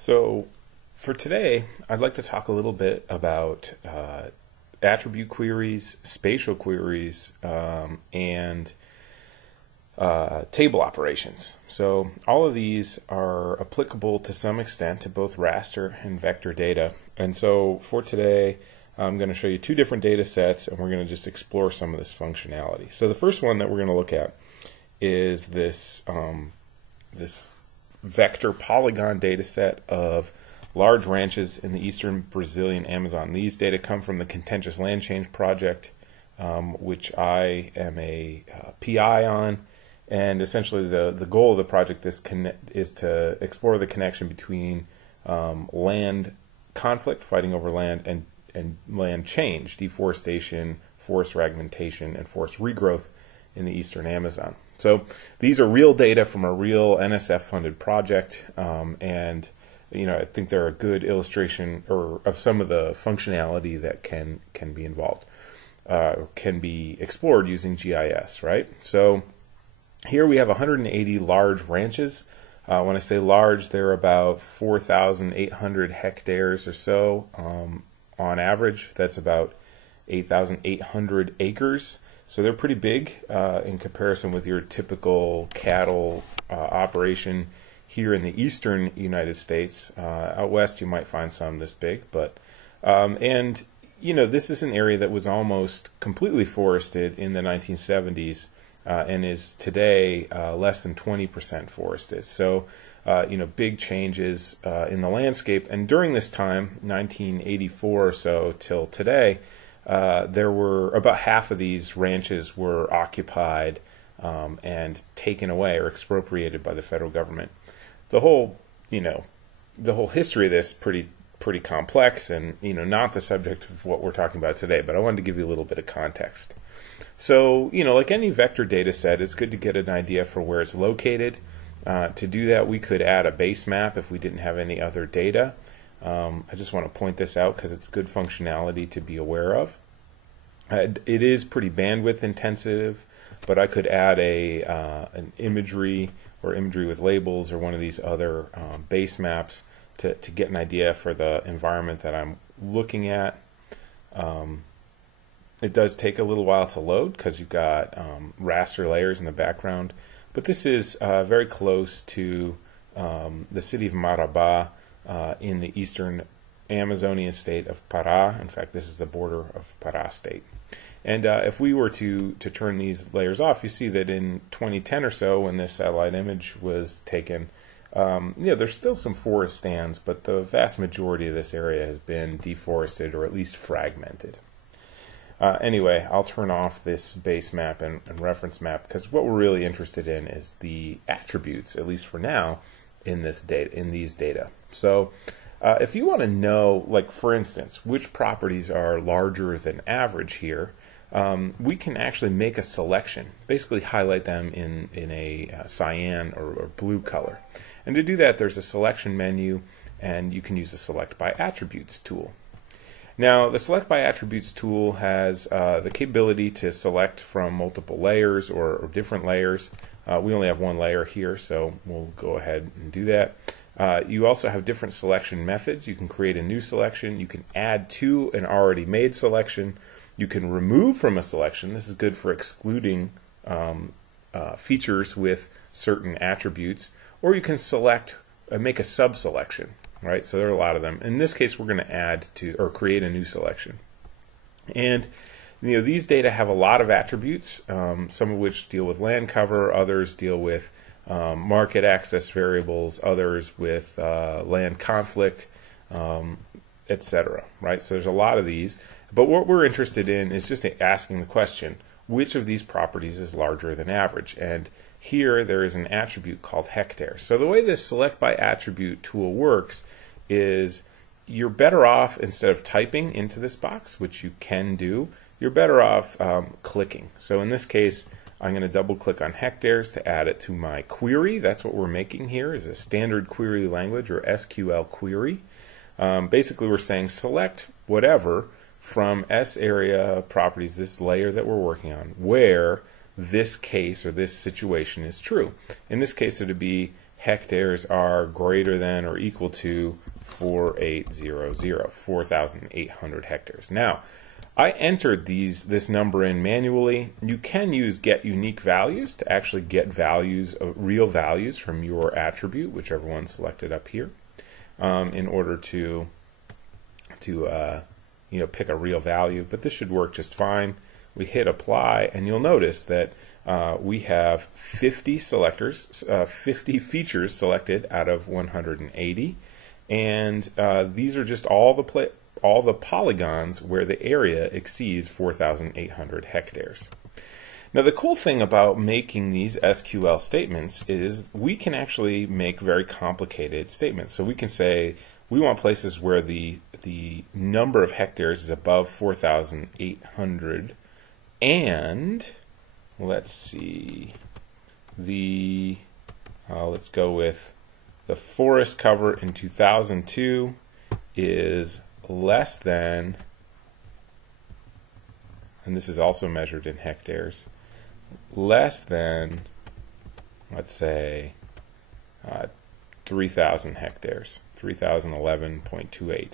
So for today, I'd like to talk a little bit about attribute queries, spatial queries, and table operations. So all of these are applicable to some extent to both raster and vector data. And so for today, I'm going to show you two different data sets, and we're going to just explore some of this functionality. So the first one that we're going to look at is this vector polygon data set of large ranches in the eastern Brazilian Amazon. These data come from the Contentious Land Change Project, which I am a PI on. And essentially the goal of the project is to explore the connection between land conflict, fighting over land, and land change, deforestation, forest fragmentation, and forest regrowth in the eastern Amazon. So these are real data from a real NSF-funded project, and I think they're a good illustration of some of the functionality that can be involved, can be explored using GIS, right? So here we have 180 large ranches. When I say large, they're about 4,800 hectares or so on average. That's about 8,800 acres. So they're pretty big in comparison with your typical cattle operation here in the eastern United States. Out west, you might find some this big, but this is an area that was almost completely forested in the 1970s and is today less than 20% forested. So big changes in the landscape. And during this time, 1984 or so till today, there were about half of these ranches were occupied and taken away or expropriated by the federal government. The whole history of this is pretty complex and not the subject of what we're talking about today. But I wanted to give you a little bit of context. So like any vector data set, it's good to get an idea for where it's located. To do that, we could add a base map if we didn't have any other data. I just want to point this out because it's good functionality to be aware of. It is pretty bandwidth intensive, but I could add an imagery or imagery with labels or one of these other base maps to get an idea for the environment that I'm looking at. It does take a little while to load because you've got raster layers in the background, but this is very close to the city of Marabá, in the eastern Amazonian state of Pará. In fact, this is the border of Pará state. And if we were to turn these layers off, you see that in 2010 or so, when this satellite image was taken, there's still some forest stands, but the vast majority of this area has been deforested or at least fragmented. Anyway, I'll turn off this base map and reference map because what we're really interested in is the attributes, at least for now, in these data. So if you want to know, like for instance, which properties are larger than average here, we can actually make a selection, basically highlight them in a cyan or blue color. And to do that, there's a selection menu, and you can use the Select by Attributes tool. Now, the Select by Attributes tool has the capability to select from multiple layers or different layers. We only have one layer here, so we'll go ahead and do that. You also have different selection methods. You can create a new selection. You can add to an already made selection. You can remove from a selection. This is good for excluding features with certain attributes. Or you can select, make a sub-selection, right? So there are a lot of them. In this case, we're going to add to or create a new selection. And these data have a lot of attributes, some of which deal with land cover, others deal with market access variables, others with land conflict, etc. Right? So there's a lot of these. But what we're interested in is just asking the question, which of these properties is larger than average? And here there is an attribute called hectare. So the way this Select by Attribute tool works is you're better off, instead of typing into this box, which you can do, you're better off clicking. So in this case, I'm going to double click on hectares to add it to my query. That's what we're making here, is a standard query language or SQL query. Basically, we're saying select whatever from S area properties, this layer that we're working on, where this case or this situation is true. In this case, it would be hectares are greater than or equal to 4,800 hectares. Now, I entered this number in manually. You can use get unique values to actually get values, real values from your attribute, whichever one selected up here, in order to pick a real value. But this should work just fine. We hit apply, and you'll notice that we have 50 selectors, 50 features selected out of 180, and these are just all the polygons where the area exceeds 4,800 hectares. Now, the cool thing about making these SQL statements is we can actually make very complicated statements. So we can say we want places where the number of hectares is above 4,800, and let's see, let's go with the forest cover in 2002 is less than, and this is also measured in hectares, less than, let's say, 3,000 hectares, 3,011.28.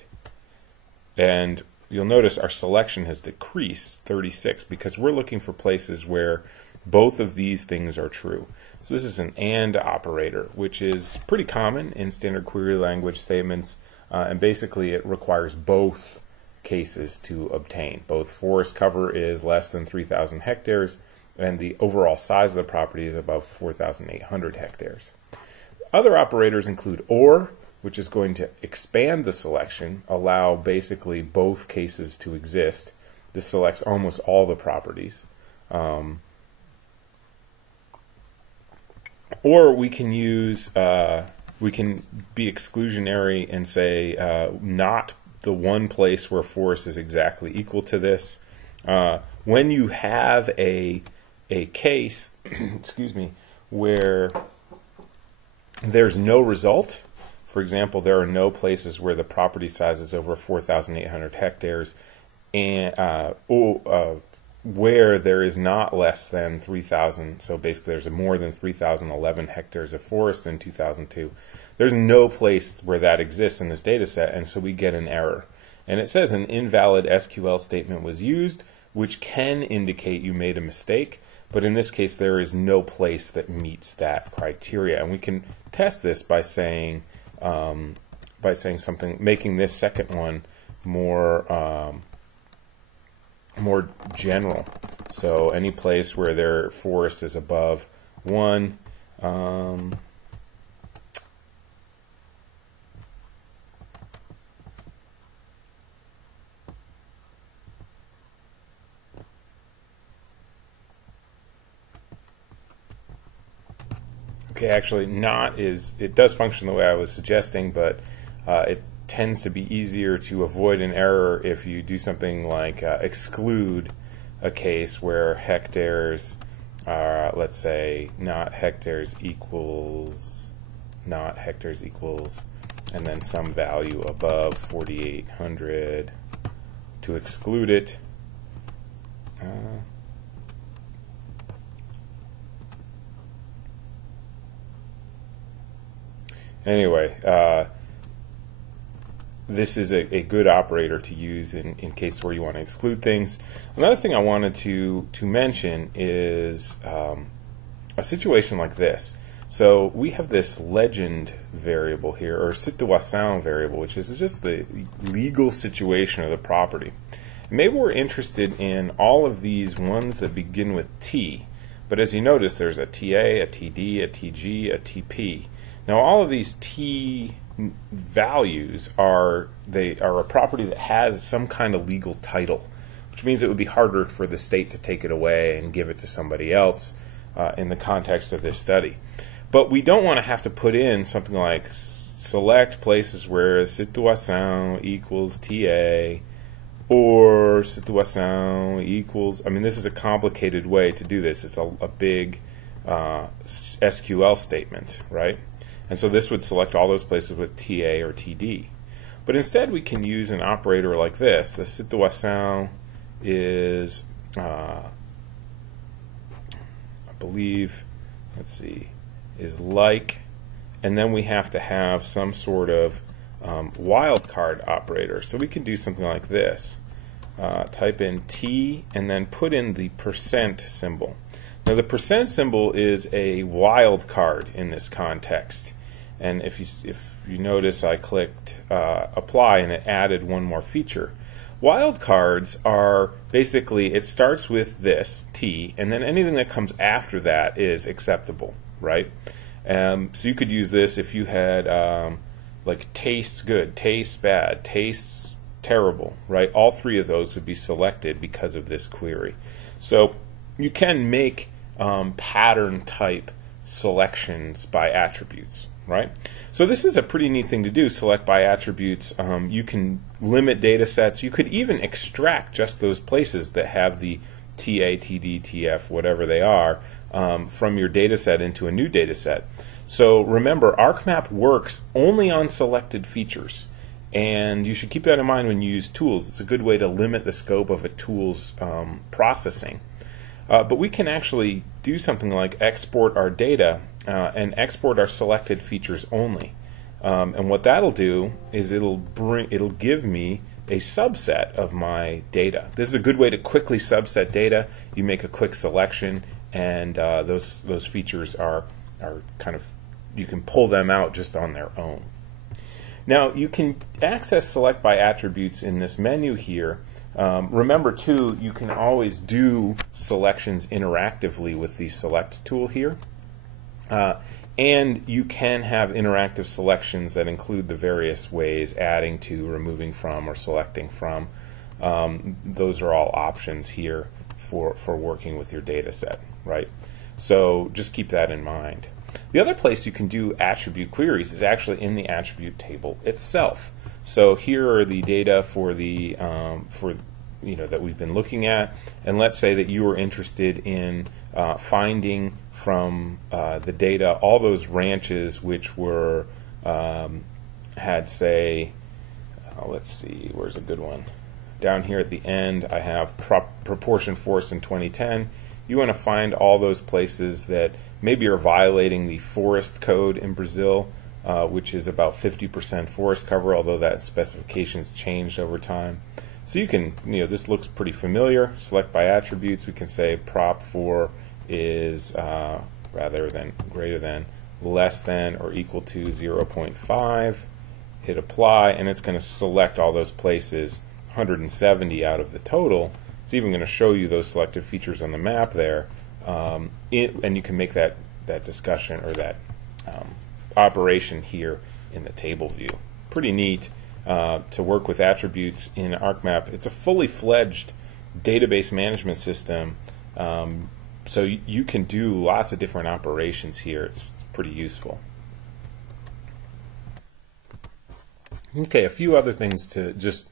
And you'll notice our selection has decreased 36 because we're looking for places where both of these things are true. So this is an AND operator, which is pretty common in standard query language statements, and basically it requires both cases to obtain. Both forest cover is less than 3,000 hectares, and the overall size of the property is above 4,800 hectares. Other operators include OR, which is going to expand the selection, allow basically both cases to exist. This selects almost all the properties. Or we can use, we can be exclusionary and say not the one place where forest is exactly equal to this. When you have a case, excuse me, where there's no result, for example, there are no places where the property size is over 4,800 hectares, and where there is not less than 3,000, so basically there's more than 3,011 hectares of forest in 2002. There's no place where that exists in this data set, and so we get an error. And it says an invalid SQL statement was used, which can indicate you made a mistake, but in this case there is no place that meets that criteria. And we can test this by saying something, making this second one more more general. So any place where their forest is above 1, okay, actually not is, it does function the way I was suggesting, but it tends to be easier to avoid an error if you do something like exclude a case where hectares are, let's say, not hectares equals, and then some value above 4,800 to exclude it. Anyway, this is a good operator to use in cases where you want to exclude things. Another thing I wanted to mention is a situation like this. So we have this legend variable here, or situation variable, which is just the legal situation of the property. Maybe we're interested in all of these ones that begin with T, but as you notice, there's a TA, a TD, a TG, a TP. Now all of these T values are a property that has some kind of legal title, which means it would be harder for the state to take it away and give it to somebody else in the context of this study. But we don't want to have to put in something like select places where situation equals TA or situation equals, I mean, this is a complicated way to do this. It's a big SQL statement, right? And so this would select all those places with TA or TD. But instead we can use an operator like this. The situation is, I believe, let's see, is like, and then we have to have some sort of wildcard operator. So we can do something like this. Type in T and then put in the percent symbol. Now the percent symbol is a wildcard in this context. And if you notice, I clicked apply and it added one more feature. Wildcards are basically, it starts with this, T, and then anything that comes after that is acceptable, right? So you could use this if you had like tastes good, tastes bad, tastes terrible, right? All three of those would be selected because of this query. So you can make pattern type selections by attributes, right? So this is a pretty neat thing to do, select by attributes. You can limit data sets. You could even extract just those places that have the TA, TD, TF, whatever they are, from your data set into a new data set. So remember, ArcMap works only on selected features, and you should keep that in mind when you use tools. It's a good way to limit the scope of a tool's processing. But we can actually do something like export our data and export our selected features only. And what that'll do is it'll give me a subset of my data. This is a good way to quickly subset data. You make a quick selection, and those features are kind of, you can pull them out just on their own. Now you can access select by attributes in this menu here. Remember too, you can always do selections interactively with the select tool here. And you can have interactive selections that include the various ways, adding to, removing from, or selecting from. Those are all options here for working with your data set, right? So just keep that in mind. The other place you can do attribute queries is actually in the attribute table itself. So here are the data for the that we've been looking at, and let's say that you were interested in finding from the data all those ranches which were had, say, let's see, where's a good one? Down here at the end, I have proportion forest in 2010. You want to find all those places that maybe are violating the forest code in Brazil, which is about 50% forest cover, although that specification's changed over time. So you can, this looks pretty familiar. Select by attributes. We can say prop for is rather than, greater than, less than, or equal to 0.5. Hit apply, and it's going to select all those places, 170 out of the total. It's even going to show you those selected features on the map there, and you can make that discussion or that operation here in the table view. Pretty neat to work with attributes in ArcMap. It's a fully fledged database management system, so you can do lots of different operations here. It's pretty useful. Okay, a few other things to just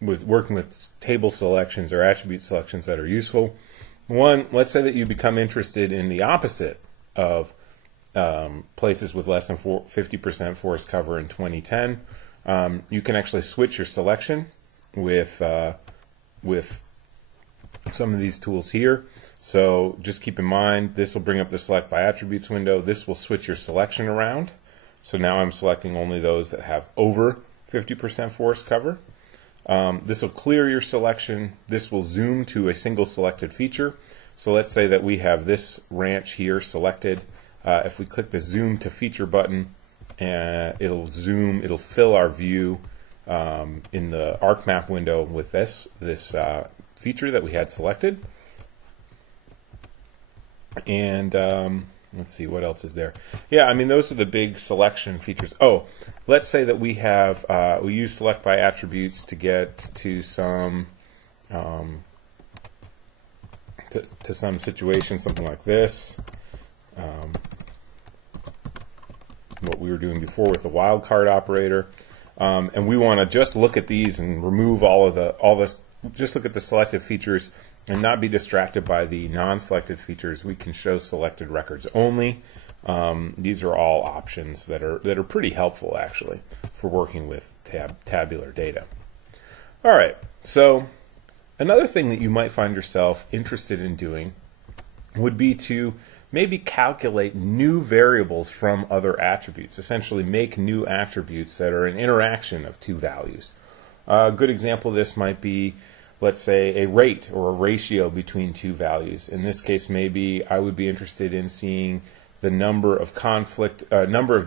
with working with table selections or attribute selections that are useful. One, let's say that you become interested in the opposite of places with less than 50% forest cover in 2010. You can actually switch your selection with some of these tools here. So just keep in mind, this will bring up the select by attributes window. This will switch your selection around. So now I'm selecting only those that have over 50% forest cover. This will clear your selection. This will zoom to a single selected feature. So let's say that we have this ranch here selected. If we click the zoom to feature button, it'll zoom, it'll fill our view in the ArcMap window with this feature that we had selected. And let's see, what else is there? Yeah, I mean, those are the big selection features. Oh, let's say that we have, we use select by attributes to get to some to some situation, something like this. What we were doing before with the wildcard operator, and we want to just look at these and remove all this. Just look at the selected features and not be distracted by the non-selected features. We can show selected records only. These are all options that are pretty helpful actually for working with tabular data. All right, so another thing that you might find yourself interested in doing would be to maybe calculate new variables from other attributes, essentially make new attributes that are an interaction of two values. A good example of this might be, let's say, a rate or a ratio between two values. In this case, maybe I would be interested in seeing the number of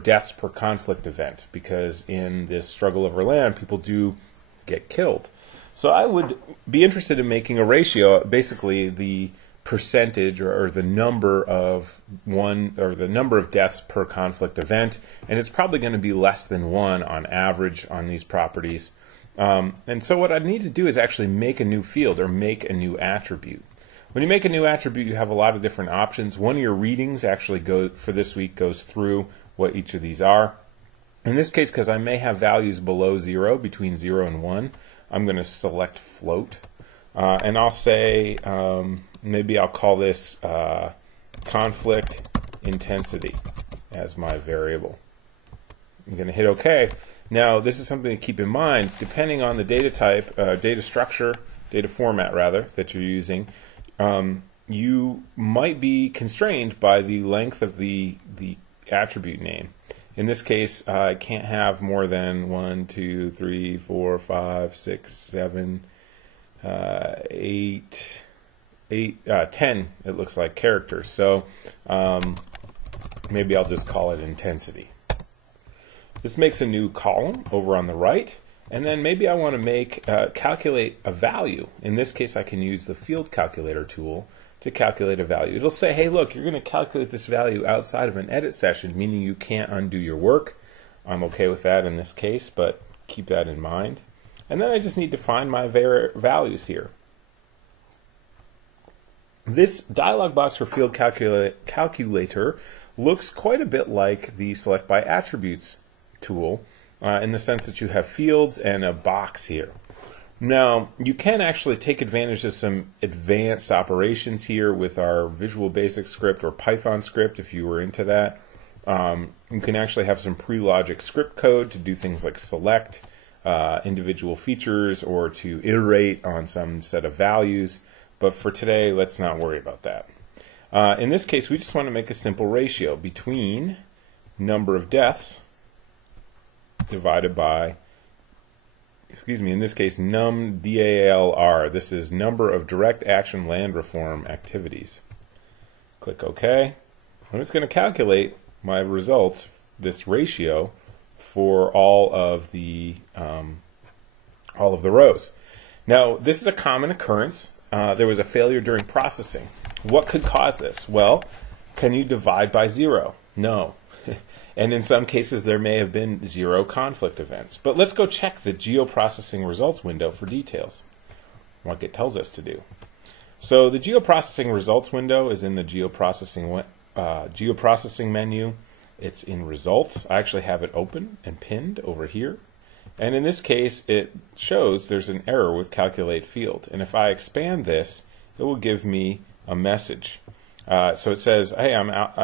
deaths per conflict event, because in this struggle over land, people do get killed. So I would be interested in making a ratio, basically the percentage or the number of deaths per conflict event, and it's probably going to be less than 1 on average on these properties. And so what I need to do is actually make a new field or make a new attribute. When you make a new attribute, you have a lot of different options. One of your readings actually for this week goes through what each of these are. In this case, because I may have values below 0, between 0 and 1, I'm going to select float. And I'll say, maybe I'll call this conflict intensity as my variable. I'm going to hit OK. Now, this is something to keep in mind. Depending on the data type, data structure, data format rather, that you're using, you might be constrained by the length of the attribute name. In this case, I can't have more than 1, 2, 3, 4, 5, 6, 7, 8, 10, it looks like, characters. So maybe I'll just call it intensity. This makes a new column over on the right, and then maybe I want to calculate a value. In this case, I can use the field calculator tool to calculate a value. It'll say, hey, look, you're going to calculate this value outside of an edit session, meaning you can't undo your work. I'm okay with that in this case, but keep that in mind. And then I just need to find my values here. This dialog box for field calculator looks quite a bit like the Select by Attributes tool in the sense that you have fields and a box here. Now, you can actually take advantage of some advanced operations here with our Visual Basic script or Python script if you were into that. You can actually have some pre-logic script code to do things like select individual features or to iterate on some set of values. But for today, let's not worry about that. In this case, we just want to make a simple ratio between number of deaths divided by, in this case, NUMDALR. This is number of direct action land reform activities. Click OK. I'm just going to calculate my results, this ratio, for all of the rows. Now, this is a common occurrence. There was a failure during processing. What could cause this? Well, can you divide by 0? No. And in some cases, there may have been 0 conflict events. But let's go check the Geoprocessing Results window for details, what it tells us to do. So the Geoprocessing Results window is in the Geoprocessing menu. It's in Results. I actually have it open and pinned over here. And in this case, it shows there's an error with Calculate Field. And if I expand this, it will give me a message. So it says, hey,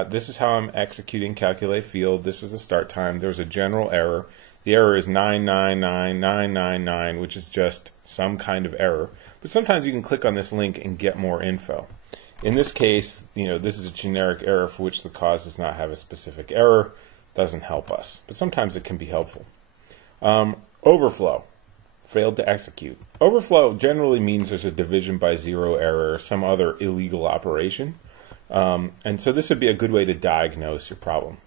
this is how I'm executing Calculate Field. This is the start time. There's a general error. The error is 999999, which is just some kind of error. But sometimes you can click on this link and get more info. In this case, this is a generic error for which the cause does not have a specific error. Doesn't help us. But sometimes it can be helpful. Overflow. Failed to execute. Overflow generally means there's a division by 0 error or some other illegal operation. And so this would be a good way to diagnose your problem.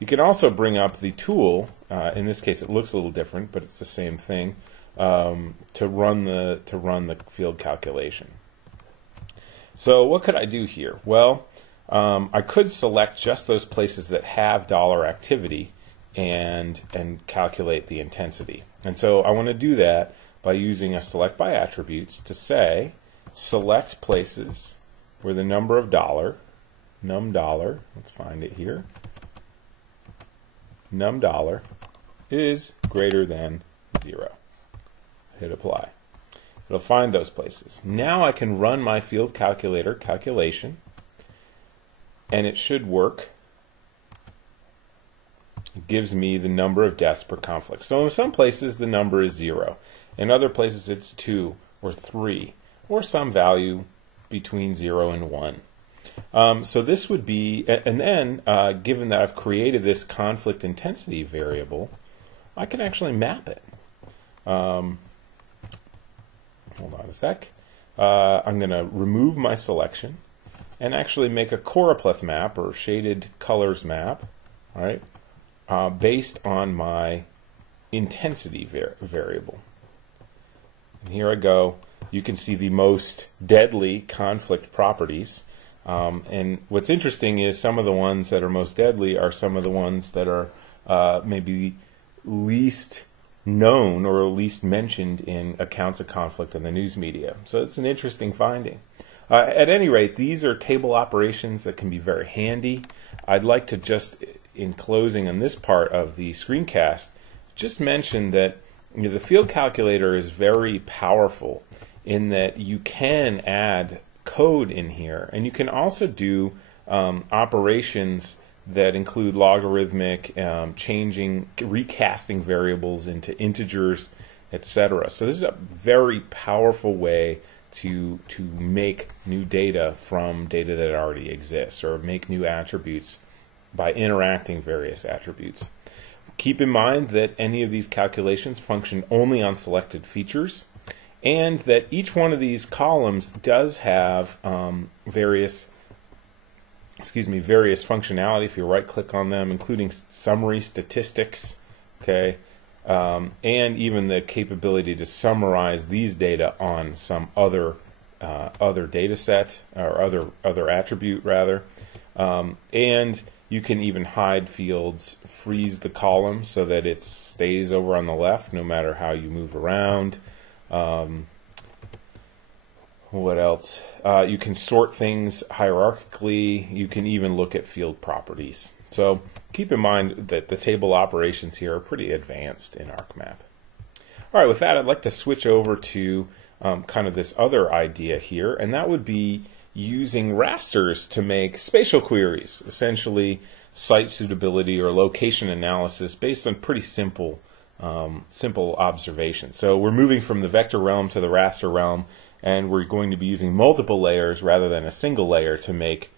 You can also bring up the tool. In this case, it looks a little different, but it's the same thing, to run the field calculation. So what could I do here? Well, I could select just those places that have dollar activity and calculate the intensity. And so I want to do that by using a Select by Attributes to say, select places where the number of num dollar, let's find it here, num dollar is greater than 0. Hit apply. It'll find those places. Now I can run my field calculator calculation, and it should work. It gives me the number of deaths per conflict. So in some places the number is 0. In other places it's 2 or 3 or some value between 0 and 1. So this would be, and then given that I've created this conflict intensity variable, I can actually map it. Hold on a sec. I'm going to remove my selection and actually make a choropleth map or shaded colors map, all right, based on my intensity variable. And here I go. You can see the most deadly conflict properties. And what's interesting is some of the ones that are most deadly are some of the ones that are maybe least known or least mentioned in accounts of conflict in the news media. So it's an interesting finding. At any rate, these are table operations that can be very handy. I'd like to just, in closing on this part of the screencast, just mention that the field calculator is very powerful in that you can add code in here, and you can also do operations that include logarithmic, recasting variables into integers, etc. So this is a very powerful way to make new data from data that already exists, or make new attributes by interacting various attributes. Keep in mind that any of these calculations function only on selected features, and that each one of these columns does have various functionality if you right-click on them, including summary statistics, okay, and even the capability to summarize these data on some other data set or other attribute rather, and you can even hide fields, freeze the column so that it stays over on the left no matter how you move around. What else? You can sort things hierarchically. You can even look at field properties. So keep in mind that the table operations here are pretty advanced in ArcMap. All right, with that, I'd like to switch over to kind of this other idea here, and that would be using rasters to make spatial queries, essentially site suitability or location analysis based on pretty simple observations. So we're moving from the vector realm to the raster realm, and we're going to be using multiple layers rather than a single layer to make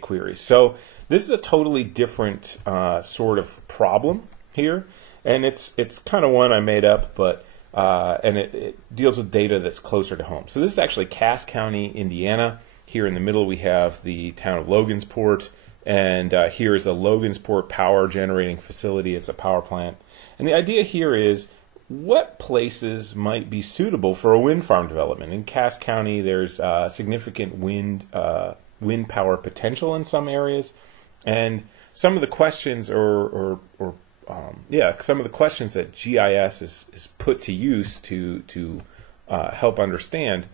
queries. So this is a totally different sort of problem here, and it's kind of one I made up, but and it deals with data that's closer to home. So this is actually Cass County, Indiana. Here in the middle we have the town of Logansport, and here is the Logansport power generating facility. It's a power plant. And the idea here is what places might be suitable for a wind farm development. In Cass County, there's significant wind power potential in some areas, and some of the questions some of the questions that GIS is put to use to help understand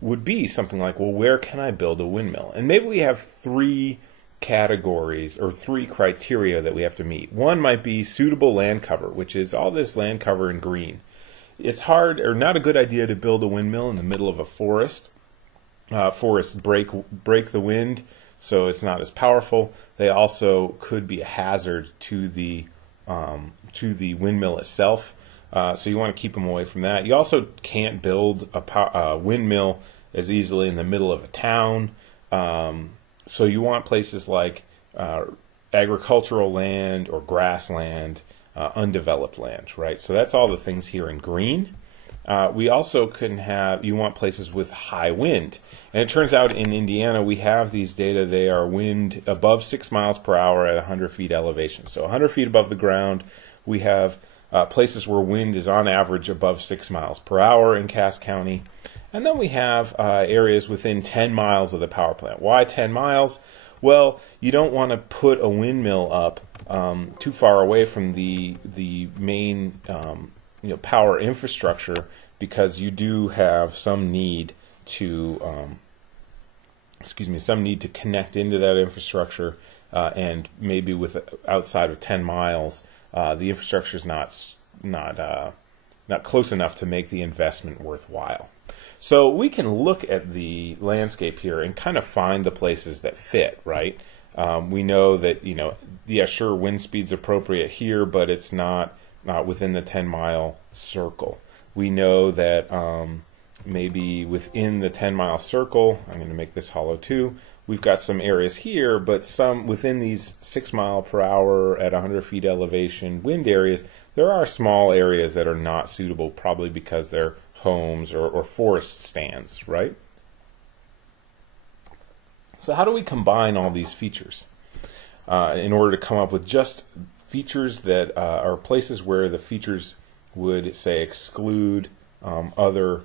would be something like, well, where can I build a windmill? And maybe we have three categories or three criteria that we have to meet. One might be suitable land cover, which is all this land cover in green. It's hard or not a good idea to build a windmill in the middle of a forest. Forests break the wind, so it's not as powerful. They also could be a hazard to the windmill itself. So you want to keep them away from that. You also can't build a windmill as easily in the middle of a town. So you want places like agricultural land or grassland, undeveloped land, right? So that's all the things here in green. We also you want places with high wind. And it turns out in Indiana we have these data. They are wind above 6 miles per hour at 100 feet elevation. So 100 feet above the ground, we have places where wind is on average above 6 miles per hour in Cass County. And then we have areas within 10 miles of the power plant. Why 10 miles? Well, you don't want to put a windmill up too far away from the main power infrastructure, because you do have some need to connect into that infrastructure, and maybe outside of 10 miles, the infrastructure is not close enough to make the investment worthwhile. So we can look at the landscape here and kind of find the places that fit, right? We know that, sure, wind speed's appropriate here, but it's not within the 10-mile circle. We know that maybe within the 10-mile circle. I'm going to make this hollow too. We've got some areas here, but some within these 6 mile per hour at 100 feet elevation wind areas, there are small areas that are not suitable, probably because they're homes or forest stands, right? So how do we combine all these features in order to come up with just features that are places where the features would, say, exclude other,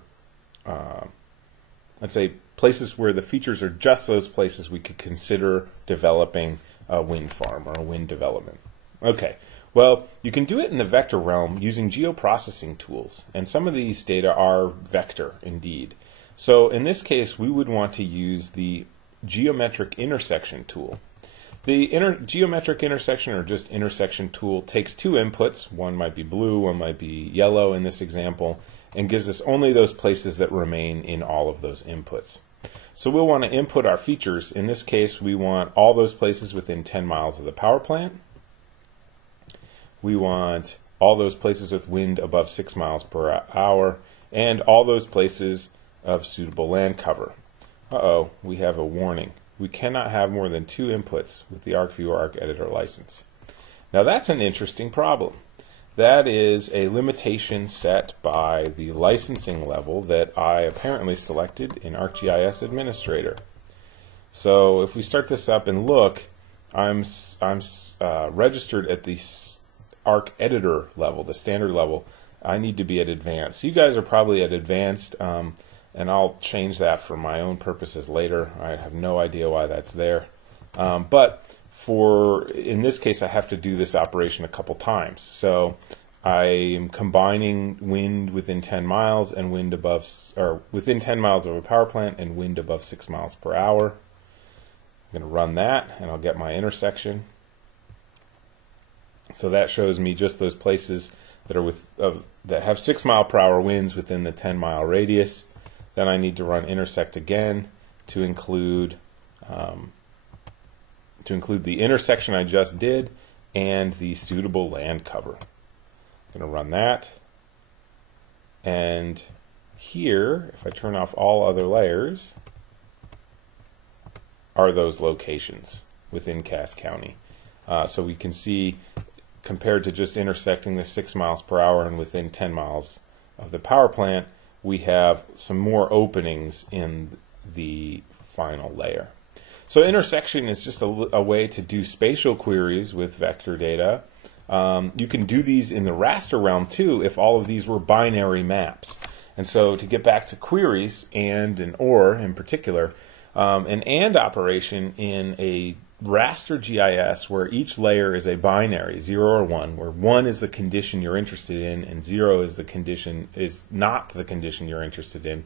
let's say, places where the features are just those places we could consider developing a wind farm or a wind development. Okay, well, you can do it in the vector realm using geoprocessing tools, and some of these data are vector indeed. So in this case, we would want to use the geometric intersection tool. The geometric intersection, or just intersection tool, takes two inputs. One might be blue, one might be yellow in this example, and gives us only those places that remain in all of those inputs. So we'll want to input our features. In this case, we want all those places within 10 miles of the power plant. We want all those places with wind above 6 miles per hour, and all those places of suitable land cover. Uh-oh, we have a warning. We cannot have more than 2 inputs with the ArcView or ArcEditor license. Now that's an interesting problem. That is a limitation set by the licensing level that I apparently selected in ArcGIS Administrator. So if we start this up and look, I'm registered at the ArcEditor level, the standard level. I need to be at advanced. You guys are probably at advanced, and I'll change that for my own purposes later. I have no idea why that's there. But in this case, I have to do this operation a couple times. So I am combining wind within 10 miles and wind above, or within 10 miles of a power plant and wind above 6 miles per hour. I'm going to run that, and I'll get my intersection. So that shows me just those places that are that have 6 mile per hour winds within the 10-mile radius. Then I need to run intersect again to include the intersection I just did and the suitable land cover. I'm going to run that. And here, if I turn off all other layers, are those locations within Cass County. So we can see, compared to just intersecting the 6 miles per hour and within 10 miles of the power plant, we have some more openings in the final layer. So intersection is just a way to do spatial queries with vector data. You can do these in the raster realm too if all of these were binary maps. And so to get back to queries and OR in particular, an AND operation in a raster GIS where each layer is a binary, 0 or 1, where 1 is the condition you're interested in and 0 is not the condition you're interested in.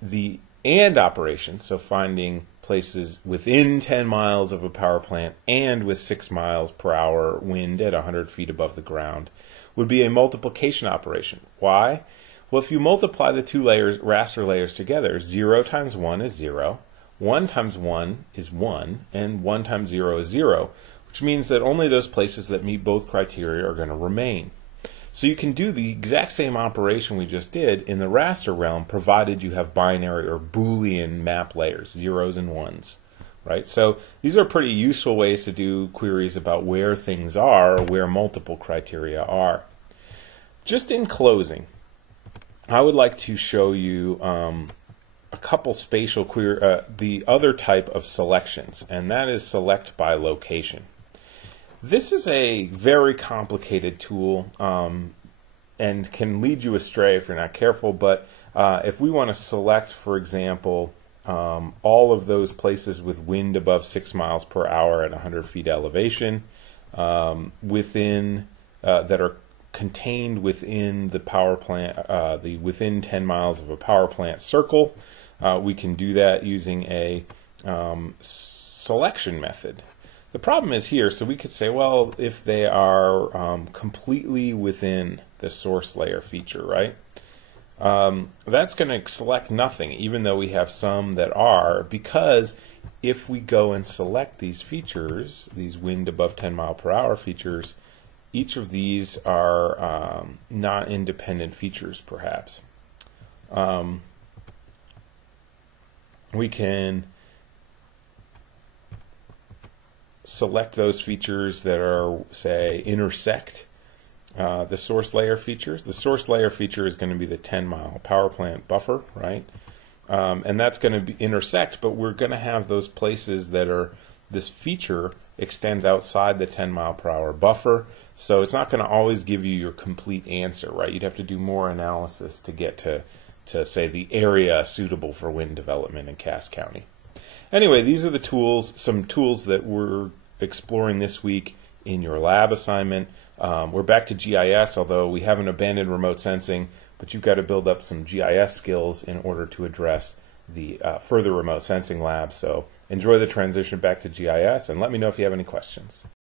The AND operation, so finding places within 10 miles of a power plant and with 6 miles per hour wind at 100 feet above the ground, would be a multiplication operation. Why? Well, if you multiply the two raster layers together, 0 times 1 is 0, 1 times 1 is 1, and 1 times 0 is 0, which means that only those places that meet both criteria are going to remain. So you can do the exact same operation we just did in the raster realm, provided you have binary or Boolean map layers, zeros and ones, right? So these are pretty useful ways to do queries about where things are, or where multiple criteria are. Just in closing, I would like to show you a couple spatial the other type of selections, and that is select by location. This is a very complicated tool and can lead you astray if you're not careful, but if we want to select, for example, all of those places with wind above 6 miles per hour at 100 feet elevation that are contained within the power plant, within 10 miles of a power plant circle, we can do that using a selection method. The problem is here, so we could say, well, if they are completely within the source layer feature, right? That's going to select nothing, even though we have some that are, because if we go and select these features, these wind above 10 mile per hour features, each of these are not independent features, perhaps. we can select those features that are, say, intersect the source layer features. The source layer feature is going to be the 10-mile power plant buffer, right? And that's going to be intersect, but we're going to have those places that are, this feature extends outside the 10 mile per hour buffer, so it's not going to always give you your complete answer, right? You'd have to do more analysis to get to say, the area suitable for wind development in Cass County. Anyway, these are the tools, some tools that we're exploring this week in your lab assignment. We're back to GIS, although we haven't abandoned remote sensing, but you've got to build up some GIS skills in order to address the further remote sensing lab. So enjoy the transition back to GIS, and let me know if you have any questions.